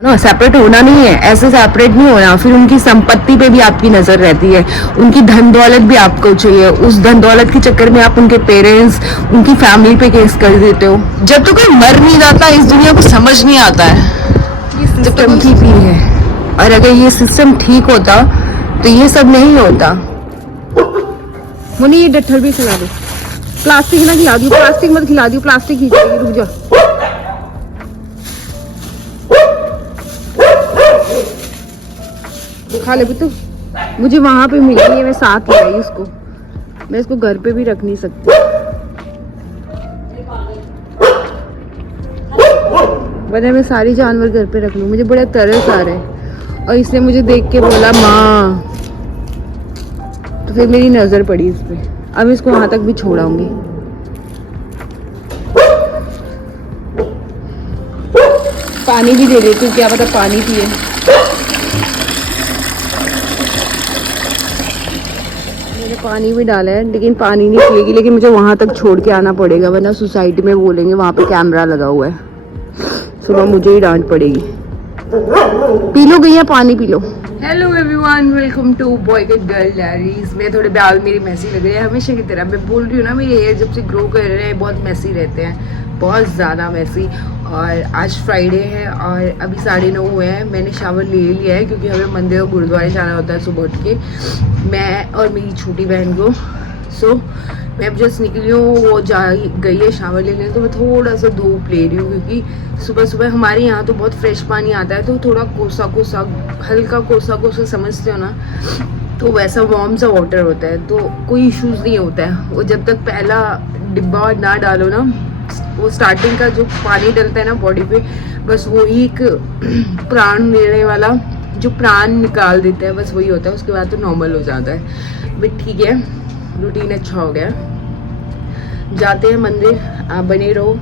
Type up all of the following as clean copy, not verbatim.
ना सेपरेट होना नहीं है, ऐसे सेपरेट नहीं होना। फिर उनकी संपत्ति पे भी आपकी नजर रहती है, उनकी धन दौलत भी आपको चाहिए। उस धन दौलत के चक्कर में आप उनके पेरेंट्स, उनकी फैमिली पे केस कर देते हो। जब तो कोई मर नहीं जाता इस दुनिया को समझ नहीं आता है। ये सिस्टम ठीक ही है, और अगर ये सिस्टम ठीक होता तो ये सब नहीं होता। मुनी ये डट्ठल भी खिला दो, प्लास्टिक ना खिला दियो, प्लास्टिक मत खिला दियो, प्लास्टिक खींच रही है, रुक जा। खा ले तू, मुझे वहां पे मिली है, मैं साथ ले आई उसको, मैं इसको घर पे भी रख नहीं सकती। वरना मैं सारी जानवर घर पे रख लूं, मुझे बड़ा तरस आ रहा है। और इसने मुझे देख के बोला माँ, तो फिर मेरी नजर पड़ी इस पे। अब इसको वहां तक भी छोड़ाऊंगी। पानी भी दे देती हूँ, क्या पता पानी पिए। मैंने पानी भी डाला है, लेकिन पानी नहीं पिएगी। लेकिन मुझे वहां तक छोड़ के आना पड़ेगा, वरना सोसाइटी में बोलेंगे वहां पे कैमरा लगा हुआ है, सुबह मुझे ही डांट पड़ेगी। पी लो गैया, पानी पी लो। Hello everyone, welcome to boy cut girl diaries. मैं थोड़े बाल मेरी मैसी लग रही है हमेशा की तरह। मैं बोल रही हूँ ना, मेरे हेयर जब से ग्रो कर रहे हैं बहुत मैसी रहते हैं, बहुत ज़्यादा मैसी। और आज फ्राइडे है और अभी 9:30 हुए हैं। मैंने शावर ले लिया है क्योंकि हमें मंदिर और गुरुद्वारे जाना होता है सुबह उठ के, मैं और मेरी छोटी बहन को। सो मैं अब जस्ट निकली हूँ, वो जा गई है शावर लेने, तो मैं थोड़ा सा धूप ले रही हूँ क्योंकि सुबह सुबह हमारे यहाँ तो बहुत फ्रेश पानी आता है, तो थोड़ा कोसा कोसा, हल्का कोसा कोसा समझते हो ना, तो वैसा वार्म सा वाटर होता है, तो कोई इश्यूज नहीं होता है। वो जब तक पहला डिब्बा ना डालो ना, वो स्टार्टिंग का जो पानी डलता है ना बॉडी पे, बस वो ही एक प्राण लेने वाला जो प्राण निकाल देता है, बस वही होता है। उसके बाद तो नॉर्मल हो जाता है। बट ठीक है, रूटीन अच्छा हो गया। जाते हैं मंदिर, आप बने रहो।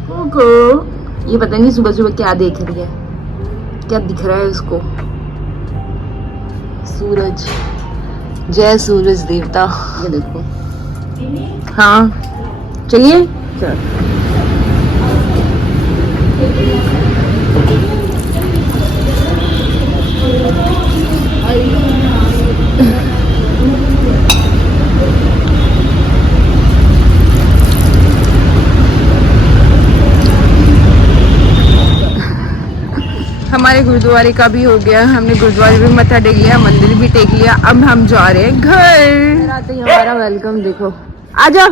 ये पता नहीं सुबह सुबह क्या देख रही है, क्या दिख रहा है उसको। सूरज, जय सूरज देवता, ये देखो। हाँ चलिए, चल। हमारे गुरुद्वारे का भी हो गया, हमने गुरुद्वारे भी मत्था टेक लिया, मंदिर भी टेक लिया। अब हम जा रहे हैं घर। आते ही हमारा वेलकम देखो, आजा।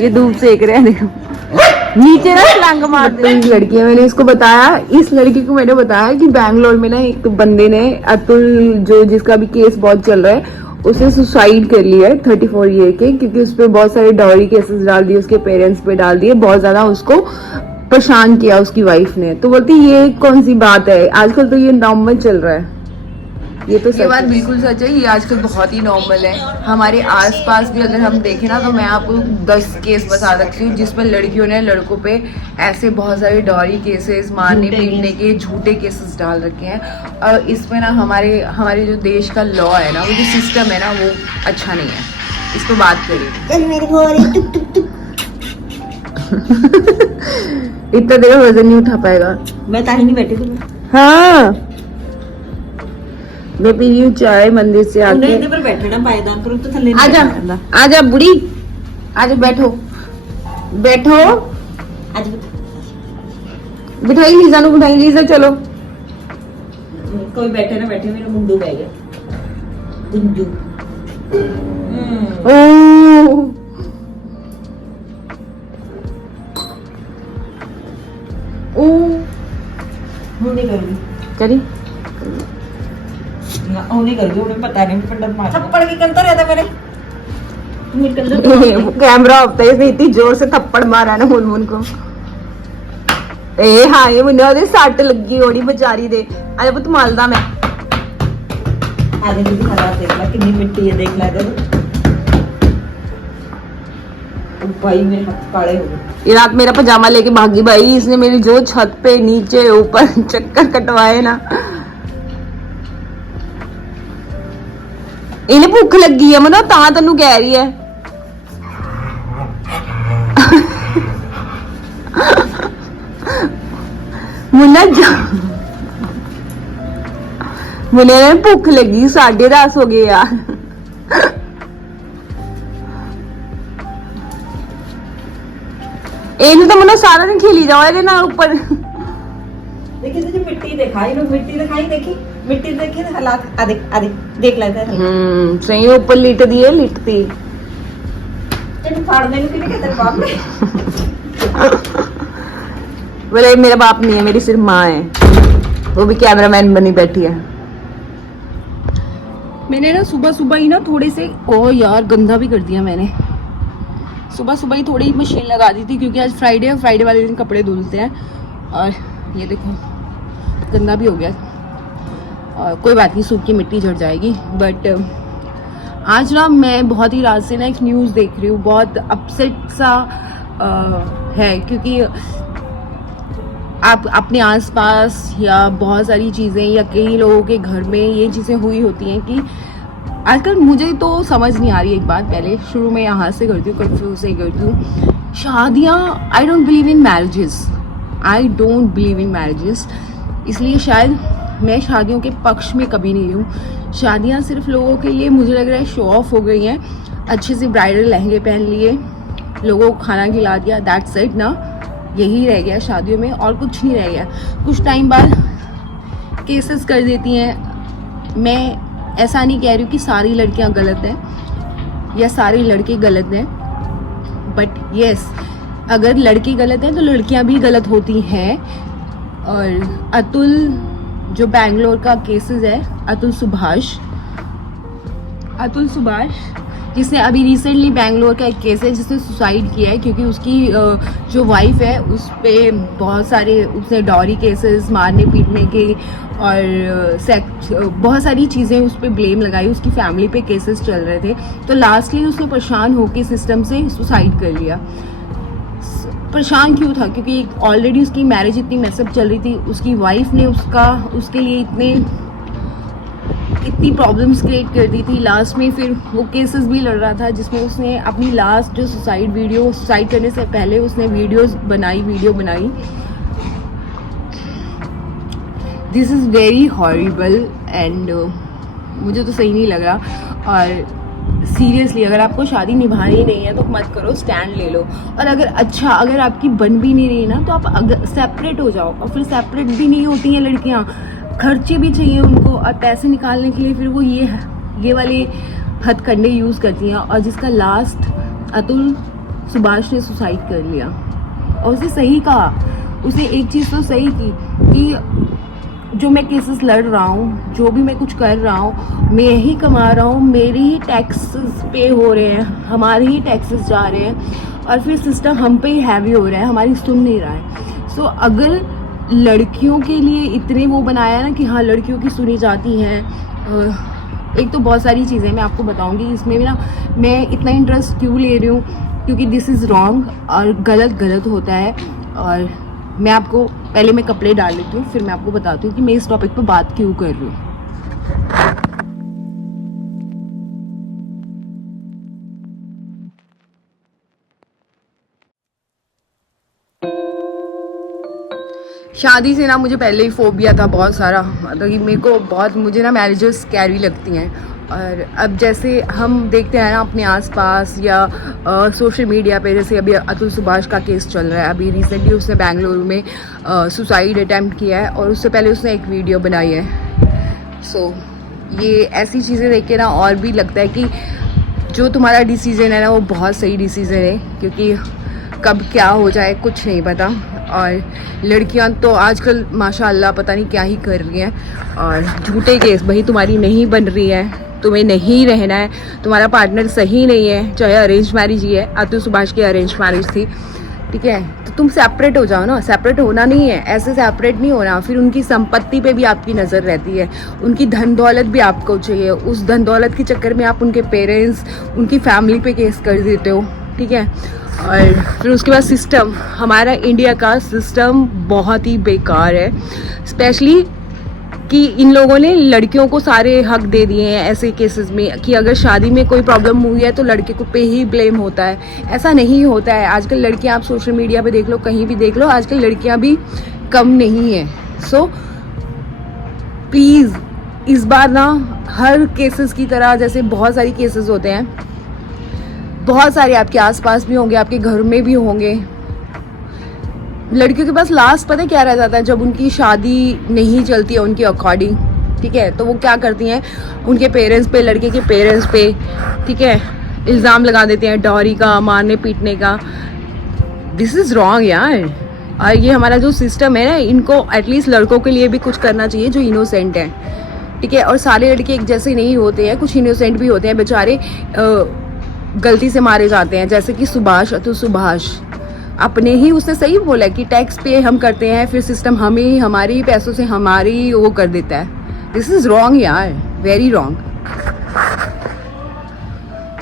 ये धूप सेक रहे हैं, देखो नीचे ना छलांग मारते हैं। लड़की है, मैंने इसको बताया, इस लड़की को मैंने बताया कि बैंगलोर में ना एक बंदे ने, अतुल, जो जिसका भी केस बहुत चल रहा है, उसने सुसाइड कर लिया है 34 ईयर के, क्योंकि उस पर बहुत सारे डॉरी केसेस डाल दिए, उसके पेरेंट्स पे डाल दिए, बहुत ज्यादा उसको परेशान किया उसकी वाइफ ने। तो बोलती ये कौन सी बात है, आजकल तो ये नॉर्मल चल रहा है। ये तो ये बात बिल्कुल सच है, ये आजकल बहुत ही नॉर्मल है। हमारे आसपास भी अगर हम देखें ना, तो मैं आपको 10 केस बता सकती हूँ जिसमें लड़कियों ने लड़कों पे ऐसे बहुत सारे डॉरी केसेस, मारने पीटने के झूठे केसेस डाल रखे हैं। और इसमें ना हमारे जो देश का लॉ है ना, वो जो सिस्टम है ना, वो अच्छा नहीं है। इस पर बात करिए। इतना देर वजन नहीं उठा पाएगा, मैं ताही नहीं बैठी थी। हाँ मैं पी रही हूँ चाय मंदिर से आके। पर बैठना पायदान पर तो थल्ले आजा आजा बुढ़ी, आजा बैठो बैठो। आज बिठाई लीजा नु, बिठाई लीजा, चलो। कोई बैठे ना बैठे, मेरा मुंडू बह गया। मुंडू ओ हुने करूंगी करी ना, हुने करूंगी। उन्हें पता नहीं पंडित मार थप्पड़ की कंतर रहता मेरे कैमरा ऑफ था, इसने इतनी जोर से थप्पड़ मारा ना मुनमुन को। ए हाँ, ये मुन्ने ਉਹਦੇ सट लगी ओड़ी बेचारी दे। अरे पुੱਤ मालदा मैं आगे भी हालात देख ला, कितनी मिट्टी है, देख ला इधर। भाई मेरे हाथ काले हो गए। ये रात मेरा पजामा लेके भागी भाई, इसने मेरी जो छत पे नीचे ऊपर चक्कर कटवाए ना। इन्हें भूख लगी है, मतलब ता तेनू कह रही है। मुन्ना मुन्ने ने भुख लगी 10:30 हो गए यार। ਇਹਨੂੰ ਤਾਂ ਮੁੰਨਾ ਸਾਰਾ ਦਿਨ ਖੇਲੀ ਜਾਓ ਇਹਦੇ ਨਾਲ ਉੱਪਰ। देखिए तुझे मिट्टी दिखाई, लोग मिट्टी दिखाई, देखी मिट्टी देखी हालात, देख लेते हैं। सही ऊपर लिटदी है लिटती। तेरे फाड़ने को किने तेरे बाप ने। बोले मेरा बाप नहीं है, मेरी सिर्फ माँ है, वो भी कैमरामैन बनी बैठी है। मैंने ना सुबह सुबह ही ना थोड़े से, ओ यार गंदा भी कर दिया मैंने। सुबह सुबह ही थोड़ी मशीन लगा दी थी क्योंकि आज फ्राइडे है, फ्राइडे वाले दिन कपड़े धुलते हैं। और ये देखो गंदा भी हो गया, और कोई बात नहीं, सूख की मिट्टी झड़ जाएगी। बट आज ना मैं बहुत ही रात से ना एक न्यूज़ देख रही हूँ, बहुत अपसेट सा है, क्योंकि आप अपने आसपास या बहुत सारी चीज़ें या कई लोगों के घर में ये चीज़ें हुई होती हैं कि आजकल मुझे तो समझ नहीं आ रही। एक बात पहले शुरू में यहाँ से करती हूँ, कंफ्यूज से करती हूँ। शादियाँ, I don't believe in marriages, I don't believe in marriages. इसलिए शायद मैं शादियों के पक्ष में कभी नहीं हूँ। शादियाँ सिर्फ लोगों के लिए मुझे लग रहा है शो ऑफ हो गई हैं। अच्छे से ब्राइडल लहंगे पहन लिए, लोगों को खाना खिला दिया, दैट्स इट ना, यही रह गया शादियों में, और कुछ नहीं रह गया। कुछ टाइम बाद केसेस कर देती हैं। मैं ऐसा नहीं कह रही हूँ कि सारी लड़कियाँ गलत हैं या सारे लड़के गलत हैं, बट येस, अगर लड़के गलत हैं तो लड़कियाँ भी गलत होती हैं। और अतुल जो बैंगलोर का केसेस है, अतुल सुभाष जिसने अभी रिसेंटली बैंगलोर का एक केस है जिसने सुसाइड किया है, क्योंकि उसकी जो वाइफ है उस पे बहुत सारे उसने डॉरी केसेस, मारने पीटने के और बहुत सारी चीज़ें उस पर ब्लेम लगाई, उसकी फैमिली पे केसेस चल रहे थे। तो लास्टली उसने परेशान होकर सिस्टम से सुसाइड कर लिया। परेशान क्यों था? क्योंकि ऑलरेडी उसकी मैरिज इतनी मैसअप चल रही थी, उसकी वाइफ ने उसके लिए इतनी प्रॉब्लम्स क्रिएट कर दी थी। लास्ट में फिर वो केसेस भी लड़ रहा था जिसमें उसने अपनी लास्ट जो सुसाइड करने से पहले उसने वीडियो बनाई। This is very horrible and मुझे तो सही नहीं लग रहा। और सीरियसली अगर आपको शादी निभानी नहीं है तो मत करो, स्टैंड ले लो। और अगर आपकी बन भी नहीं रही ना तो आप सेपरेट हो जाओ। और फिर सेपरेट भी नहीं होती हैं लड़कियां, खर्चे भी चाहिए उनको, और पैसे निकालने के लिए फिर वो ये वाले हथकंडे यूज़ करती हैं। और जिसका लास्ट अतुल सुभाष ने सुसाइड कर लिया, और उसे सही कहा, उसने एक चीज़ तो सही की कि जो मैं केसेस लड़ रहा हूँ, जो भी मैं कुछ कर रहा हूँ, मैं ही कमा रहा हूँ, मेरे ही टैक्सेस पे हो रहे हैं, हमारे ही टैक्सेस जा रहे हैं, और फिर सिस्टम हम पे ही हैवी हो रहा है, हमारी सुन नहीं रहा है। सो अगर लड़कियों के लिए इतने वो बनाया ना कि हाँ लड़कियों की सुनी जाती हैं, एक तो बहुत सारी चीज़ें मैं आपको बताऊँगी। इसमें भी ना मैं इतना इंटरेस्ट क्यों ले रही हूँ, क्योंकि दिस इज़ रॉन्ग और गलत होता है। और मैं आपको पहले मैं कपड़े डाल लेती हूँ, फिर मैं आपको बताती हूँ कि मैं इस टॉपिक पर बात क्यों कर रही हूँ। शादी से ना मुझे पहले ही फोबिया था बहुत सारा, मतलब कि मुझे ना मैरिजेस स्कैरी लगती हैं। और अब जैसे हम देखते हैं ना अपने आसपास या सोशल मीडिया पे, जैसे अभी अतुल सुभाष का केस चल रहा है, अभी रिसेंटली उसने बेंगलुरु में सुसाइड अटैम्प्ट किया है, और उससे पहले उसने एक वीडियो बनाई है। सो ये ऐसी चीज़ें देख के ना और भी लगता है कि जो तुम्हारा डिसीज़न है ना वो बहुत सही डिसीज़न है, क्योंकि कब क्या हो जाए कुछ नहीं पता। और लड़कियां तो आजकल माशाल्लाह पता नहीं क्या ही कर रही हैं। और झूठे केस, भाई तुम्हारी नहीं बन रही है, तुम्हें नहीं रहना है, तुम्हारा पार्टनर सही नहीं है, चाहे अरेंज मैरिज ही है, अतुल सुभाष की अरेंज मैरिज थी, ठीक है, तो तुम सेपरेट हो जाओ ना। सेपरेट होना नहीं है, ऐसे सेपरेट नहीं होना। फिर उनकी संपत्ति पे भी आपकी नज़र रहती है, उनकी धन दौलत भी आपको चाहिए, उस धन दौलत के चक्कर में आप उनके पेरेंट्स, उनकी फैमिली पे केस कर देते हो, ठीक है। और फिर उसके बाद सिस्टम, हमारा इंडिया का सिस्टम बहुत ही बेकार है, स्पेशली कि इन लोगों ने लड़कियों को सारे हक दे दिए हैं ऐसे केसेस में कि अगर शादी में कोई प्रॉब्लम हुई है तो लड़के को पे ही ब्लेम होता है। ऐसा नहीं होता है। आजकल लड़कियां, आप सोशल मीडिया पे देख लो, कहीं भी देख लो, आजकल लड़कियां भी कम नहीं है। सो प्लीज़ इस बार ना हर केसेस की तरह, जैसे बहुत सारी केसेस होते हैं, बहुत सारे आपके आसपास भी होंगे, आपके घर में भी होंगे, लड़कियों के पास लास्ट पता है क्या रह जाता है, जब उनकी शादी नहीं चलती है उनके अकॉर्डिंग, ठीक है, तो वो क्या करती हैं, उनके पेरेंट्स पे, लड़के के पेरेंट्स पे, ठीक है, इल्ज़ाम लगा देते हैं डॉरी का, मारने पीटने का। दिस इज़ रॉन्ग यार। और ये हमारा जो सिस्टम है ना, इनको एटलीस्ट लड़कों के लिए भी कुछ करना चाहिए जो इनोसेंट हैं, ठीक है। और सारे लड़के एक जैसे नहीं होते हैं, कुछ इनोसेंट भी होते हैं बेचारे, गलती से मारे जाते हैं, जैसे कि सुभाष, अतुल सुभाष अपने ही, उसने सही बोला कि टैक्स पे हम करते हैं, फिर सिस्टम हमें हमारे ही पैसों से हमारी वो कर देता है। दिस इज रॉन्ग यार, वेरी रॉन्ग।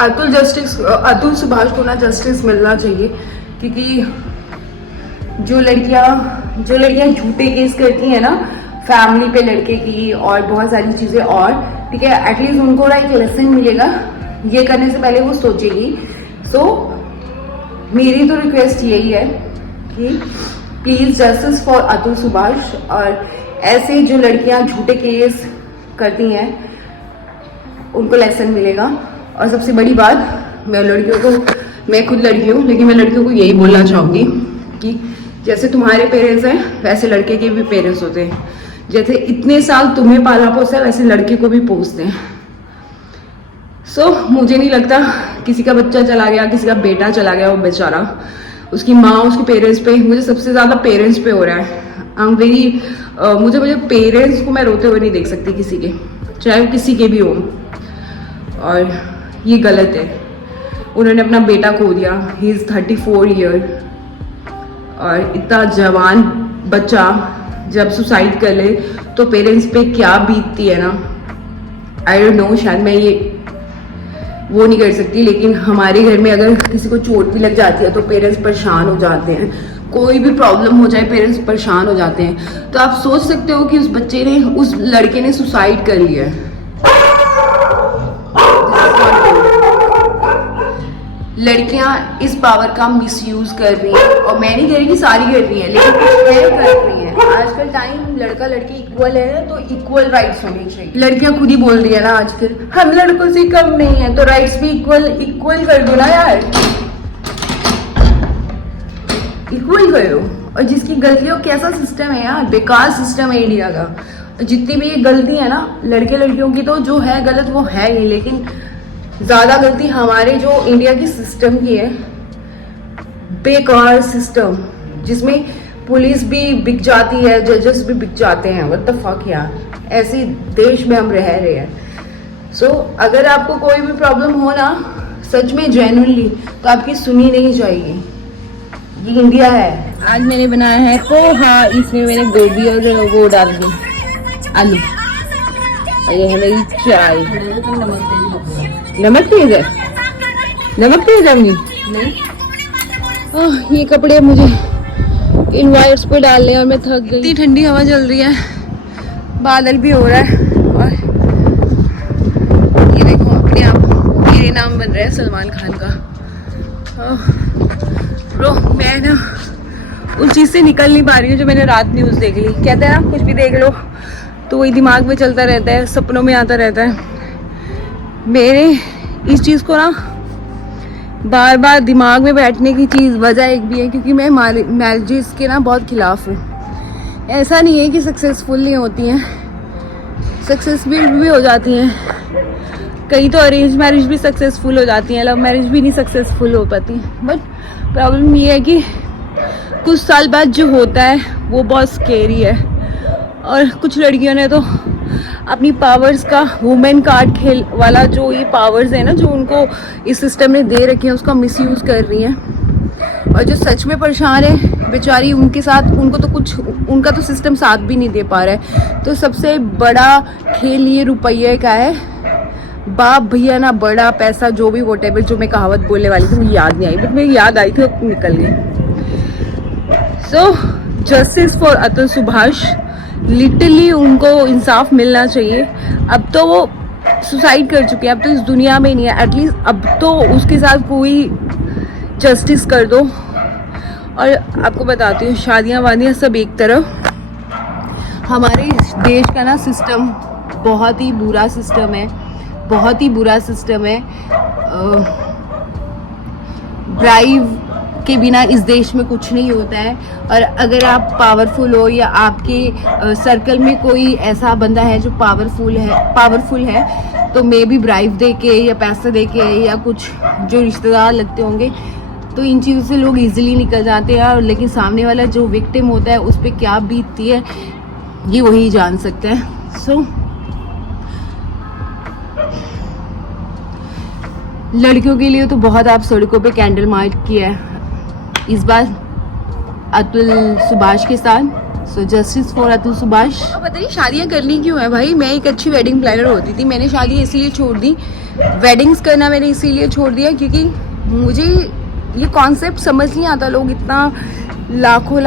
अतुल सुभाष को ना जस्टिस मिलना चाहिए, क्योंकि जो लड़कियां झूठे केस करती हैं ना फैमिली पे लड़के की और बहुत सारी चीजें और, ठीक है, एटलीस्ट उनको ना एक लेसन मिलेगा। ये करने से पहले वो सोचेगी। सो मेरी तो रिक्वेस्ट यही है कि please justice for Atul Subhash. और ऐसे जो लड़कियां झूठे केस करती हैं उनको लेसन मिलेगा। और सबसे बड़ी बात, मैं खुद लड़की हूँ, लेकिन मैं लड़कियों को यही बोलना चाहूंगी कि जैसे तुम्हारे पेरेंट्स हैं वैसे लड़के के भी पेरेंट्स होते हैं। जैसे इतने साल तुम्हें पाला पोसा है वैसे लड़के को भी पोसते हैं। सो मुझे नहीं लगता किसी का बच्चा चला गया, किसी का बेटा चला गया, वो बेचारा, उसकी माँ, उसके पेरेंट्स पे, मुझे सबसे ज़्यादा पेरेंट्स पे हो रहा है। आई एम वेरी मुझे पेरेंट्स को मैं रोते हुए नहीं देख सकती किसी के, चाहे वो किसी के भी हो। और ये गलत है, उन्होंने अपना बेटा खो दिया। He is 34 year. और इतना जवान बच्चा जब सुसाइड कर ले तो पेरेंट्स पे क्या बीतती है ना, आई डोंट नो। शायद मैं ये वो नहीं कर सकती, लेकिन हमारे घर में अगर किसी को चोट भी लग जाती है तो पेरेंट्स परेशान हो जाते हैं। कोई भी प्रॉब्लम हो जाए पेरेंट्स परेशान हो जाते हैं। तो आप सोच सकते हो कि उस लड़के ने सुसाइड कर लिया है। लड़कियां इस पावर का मिसयूज कर रही हैं, और मैं नहीं कह रही कि सारी कर रही हैं, लेकिन कुछ है कर रही हैं। आजकल टाइम लड़का लड़की इक्वल है, तो इक्वल राइट्स होने चाहिए। लड़कियां खुद ही बोल रही है ना आजकल, हम लड़कों से कम नहीं है, तो राइट्स भी इक्वल कर दो ना यार, इक्वल करो। और जिसकी गलतियों, कैसा सिस्टम है यार, बेकार सिस्टम है इंडिया का। जितनी भी ये गलती है ना लड़के लड़कियों की, तो जो है गलत वो है ही, लेकिन ज्यादा गलती हमारे जो इंडिया की सिस्टम की है। बेकार सिस्टम जिसमें पुलिस भी बिक जाती है, जजेस भी बिक जाते हैं। व्हाट द फक यार, ऐसे देश में हम रह रहे हैं। सो अगर आपको कोई भी प्रॉब्लम हो ना, सच में जेन्युइनली, तो आपकी सुनी नहीं जाएगी। ये इंडिया है। आज मैंने बनाया है पोहा, इसमें मैंने गोभी और वो डाल दी, आलू। और ये है मेरी चाय। नमक तेज है, नमक तेज है नहीं। ये कपड़े मुझे इन वायर्स पे डालने, और मैं थक गई। इतनी ठंडी हवा चल रही है, बादल भी हो रहा है, और ये देखो अपने आप मेरे नाम बन रहा है सलमान खान का। ब्रो मैं ना उस चीज़ से निकल नहीं पा रही हूँ जो मैंने रात न्यूज़ देख ली। कहते हैं ना कुछ भी देख लो तो वही दिमाग में चलता रहता है, सपनों में आता रहता है। मेरे इस चीज़ को ना बार बार दिमाग में बैठने की वजह एक भी है, क्योंकि मैं मैरिजेस के ना बहुत खिलाफ हूँ। ऐसा नहीं है कि सक्सेसफुल नहीं होती हैं, सक्सेसफुल भी हो जाती हैं। कई तो अरेंज मैरिज भी सक्सेसफुल हो जाती हैं, लव मैरिज भी नहीं सक्सेसफुल हो पाती। बट प्रॉब्लम ये है कि कुछ साल बाद जो होता है वो बहुत स्केरी है। और कुछ लड़कियों ने तो अपनी पावर्स का, वुमेन कार्ड खेल वाला जो ये पावर्स है ना, जो उनको इस सिस्टम ने दे रखी है, उसका मिसयूज कर रही हैं। और जो सच में परेशान है बेचारी, उनके साथ उनका तो सिस्टम साथ भी नहीं दे पा रहा है। तो सबसे बड़ा खेल ये रुपये का है। बाप भैया ना बड़ा पैसा, जो भी वोटेबल, जो मैं कहावत बोलने वाली थी मुझे याद नहीं आई, बट मेरी याद आई थी, निकल गई। So justice for Atul Subhash, literally उनको इंसाफ मिलना चाहिए। अब तो वो सुसाइड कर चुके हैं, अब तो इस दुनिया में नहीं है, एटलीस्ट अब तो उसके साथ कोई जस्टिस कर दो। और आपको बताती हूँ, शादियाँ वादियाँ सब एक तरफ, हमारे देश का ना सिस्टम बहुत ही बुरा सिस्टम है, बहुत ही बुरा सिस्टम है। ब्राइब के बिना इस देश में कुछ नहीं होता है। और अगर आप पावरफुल हो या आपके सर्कल में कोई ऐसा बंदा है जो पावरफुल है तो मे बी ब्राइब दे के या पैसा दे के या कुछ जो रिश्तेदार लगते होंगे तो इन चीज़ों से लोग इजीली निकल जाते हैं। और लेकिन सामने वाला जो विक्टिम होता है उस पर क्या बीतती है ये वही जान सकते हैं। सो लड़कियों के लिए तो बहुत आप सड़कों पे कैंडल मार्च किया है इस बार अतुल सुभाष के साथ। सो जस्टिस फॉर अतुल सुभाष। पता नहीं शादियां करनी क्यों है भाई। मैं एक अच्छी वेडिंग प्लानर होती थी, मैंने शादी इसीलिए छोड़ दी, वेडिंग्स करना मैंने इसीलिए छोड़ दिया क्योंकि मुझे ये कॉन्सेप्ट समझ नहीं आता। लोग इतना लाखों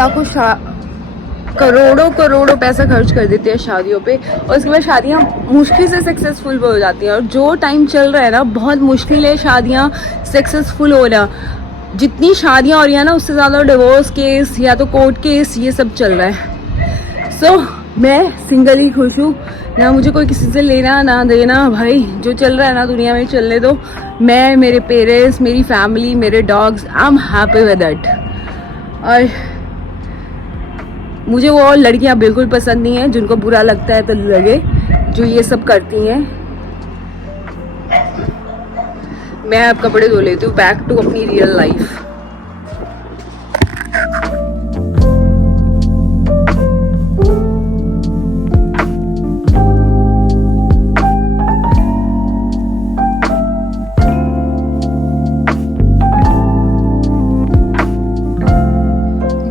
करोड़ों पैसा खर्च कर देते हैं शादियों पे और उसके बाद शादियाँ मुश्किल से सक्सेसफुल हो जाती हैं। और जो टाइम चल रहा है ना बहुत मुश्किल है शादियाँ सक्सेसफुल होना। जितनी शादियाँ हो रही हैं ना उससे ज़्यादा डिवोर्स केस या तो कोर्ट केस ये सब चल रहा है। सो मैं सिंगल ही खुश हूँ, ना मुझे कोई किसी से लेना ना देना। भाई जो चल रहा है ना दुनिया में चलने दो। मैं, मेरे पेरेंट्स, मेरी फैमिली, मेरे dogs, I am happy with that. और मुझे वो लड़कियां बिल्कुल पसंद नहीं है जिनको बुरा लगता है तो लगे, जो ये सब करती हैं। मैं अब कपड़े धो लेती हूँ, बैक टू अपनी रियल लाइफ।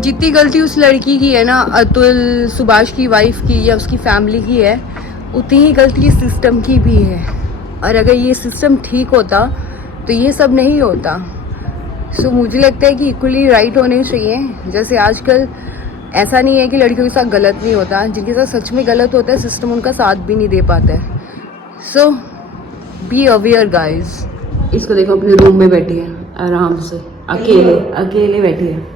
जितनी गलती उस लड़की की है ना, अतुल सुभाष की वाइफ की या उसकी फैमिली की है, उतनी ही गलती सिस्टम की भी है। और अगर ये सिस्टम ठीक होता तो ये सब नहीं होता। सो मुझे लगता है कि इक्वली राइट होने चाहिए। जैसे आजकल ऐसा नहीं है कि लड़कियों के साथ गलत नहीं होता, जिनके साथ सच में गलत होता है सिस्टम उनका साथ भी नहीं दे पाता है। सो बी अवेयर गाइज। इसको देखो अपने रूम में बैठी है आराम से, अकेले बैठी है।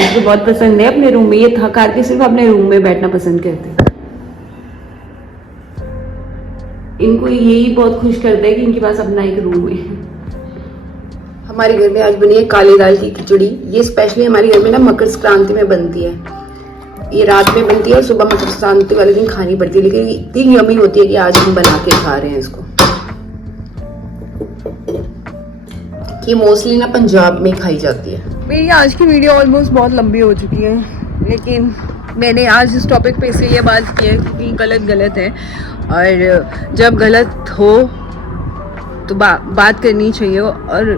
मुझे बहुत पसंद है अपने रूम में, ये थक हार के सिर्फ अपने रूम में बैठना पसंद करते हैं। इनको यही बहुत खुश करता है कि इनके पास अपना एक रूम है। हमारे घर में आज बनी है काली दाल की खिचड़ी। ये स्पेशली हमारे घर में ना मकर संक्रांति में बनती है। ये रात में बनती है और सुबह मकर संक्रांति वाले दिन खानी पड़ती है, लेकिन इतनी यम्मी होती है कि आज हम बना के खा रहे हैं इसको। ये मोस्टली ना पंजाब में खाई जाती है। मेरी आज की वीडियो ऑलमोस्ट बहुत लंबी हो चुकी है, लेकिन मैंने आज इस टॉपिक पे इसीलिए बात की है क्योंकि गलत है और जब गलत हो तो बात करनी चाहिए और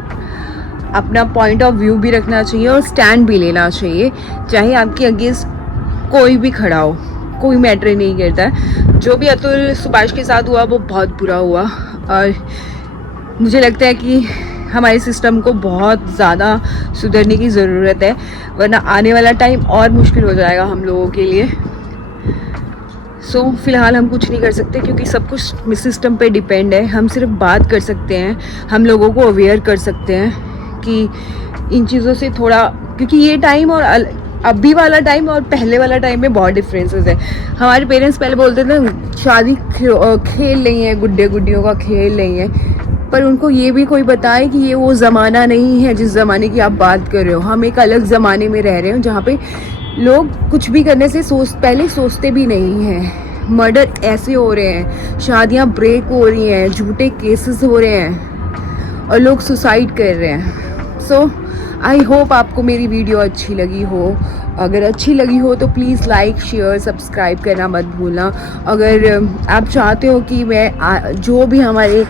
अपना पॉइंट ऑफ व्यू भी रखना चाहिए और स्टैंड भी लेना चाहिए। चाहे आपके अगेंस्ट कोई भी खड़ा हो, कोई मैटर नहीं करता है। जो भी अतुल सुभाष के साथ हुआ वो बहुत बुरा हुआ और मुझे लगता है कि हमारे सिस्टम को बहुत ज़्यादा सुधरने की ज़रूरत है, वरना आने वाला टाइम और मुश्किल हो जाएगा हम लोगों के लिए। सो फिलहाल हम कुछ नहीं कर सकते क्योंकि सब कुछ सिस्टम पे डिपेंड है। हम सिर्फ बात कर सकते हैं, हम लोगों को अवेयर कर सकते हैं कि इन चीज़ों से थोड़ा, क्योंकि ये टाइम और अभी वाला टाइम और पहले वाला टाइम में बहुत डिफरेंसेस है। हमारे पेरेंट्स पहले बोलते थे शादी खेल नहीं है, गुड्डे गुड्डियों का खेल नहीं है, पर उनको ये भी कोई बताए कि ये वो ज़माना नहीं है जिस ज़माने की आप बात कर रहे हो। हम एक अलग ज़माने में रह रहे हो जहाँ पे लोग कुछ भी करने से पहले सोचते भी नहीं हैं। मर्डर ऐसे हो रहे हैं, शादियाँ ब्रेक हो रही हैं, झूठे केसेस हो रहे हैं और लोग सुसाइड कर रहे हैं। सो आई होप आपको मेरी वीडियो अच्छी लगी हो। अगर अच्छी लगी हो तो प्लीज़ लाइक शेयर सब्सक्राइब करना मत भूलना। अगर आप चाहते हो कि मैं जो भी हमारे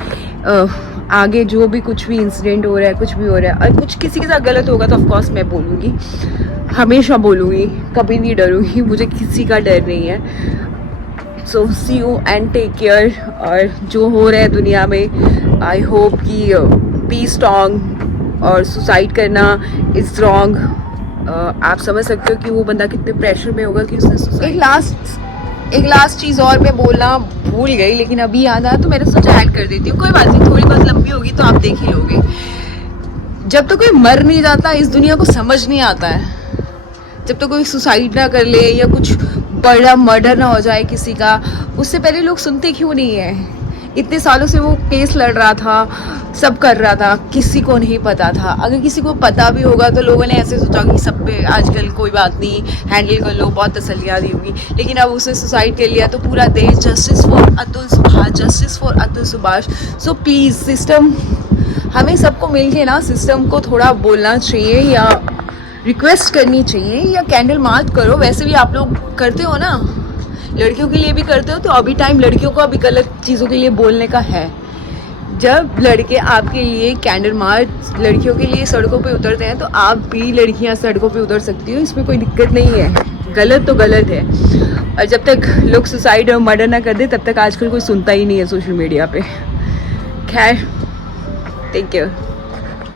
आगे जो भी कुछ भी इंसिडेंट हो रहा है, कुछ भी हो रहा है और कुछ किसी के साथ गलत होगा तो ऑफकोर्स मैं बोलूँगी, हमेशा बोलूँगी, कभी नहीं डरूँगी, मुझे किसी का डर नहीं है। सो सी यू एंड टेक केयर। और जो हो रहा है दुनिया में, आई होप कि बी स्ट्रॉन्ग और सुसाइड करना इज़ रॉन्ग। आप समझ सकते हो कि वो बंदा कितने प्रेशर में होगा कि उसने एक लास्ट चीज़ और मैं बोलना भूल गई, लेकिन अभी याद आया तो मैंने सोचा ऐड कर देती हूँ। कोई बात नहीं, थोड़ी बहुत लंबी होगी तो आप देख ही लोगे। जब तक कोई मर नहीं जाता इस दुनिया को समझ नहीं आता है। जब तक कोई सुसाइड ना कर ले या कुछ बड़ा मर्डर ना हो जाए किसी का, उससे पहले लोग सुनते क्यों नहीं है? इतने सालों से वो केस लड़ रहा था, सब कर रहा था, किसी को नहीं पता था। अगर किसी को पता भी होगा तो लोगों ने ऐसे सोचा कि सब पे आजकल कोई बात नहीं, हैंडल कर लो, बहुत तसल्लियाँ दी होंगी। लेकिन अब उसने सुसाइड कर लिया तो पूरा देश justice for Atul Subhash, justice for Atul Subhash. So please system, हमें सबको मिल के ना सिस्टम को थोड़ा बोलना चाहिए या रिक्वेस्ट करनी चाहिए या कैंडल मार्च करो। वैसे भी आप लोग करते हो ना, लड़कियों के लिए भी करते हो, तो अभी टाइम लड़कियों को अभी गलत चीज़ों के लिए बोलने का है। जब लड़के आपके लिए कैंडल मार्च लड़कियों के लिए सड़कों पे उतरते हैं तो आप भी लड़कियां सड़कों पे उतर सकती हो, इसमें कोई दिक्कत नहीं है। गलत तो गलत है, और जब तक लोग सुसाइड और मर्डर ना कर दे तब तक आजकल कोई सुनता ही नहीं है सोशल मीडिया पे। खैर, टेक केयर।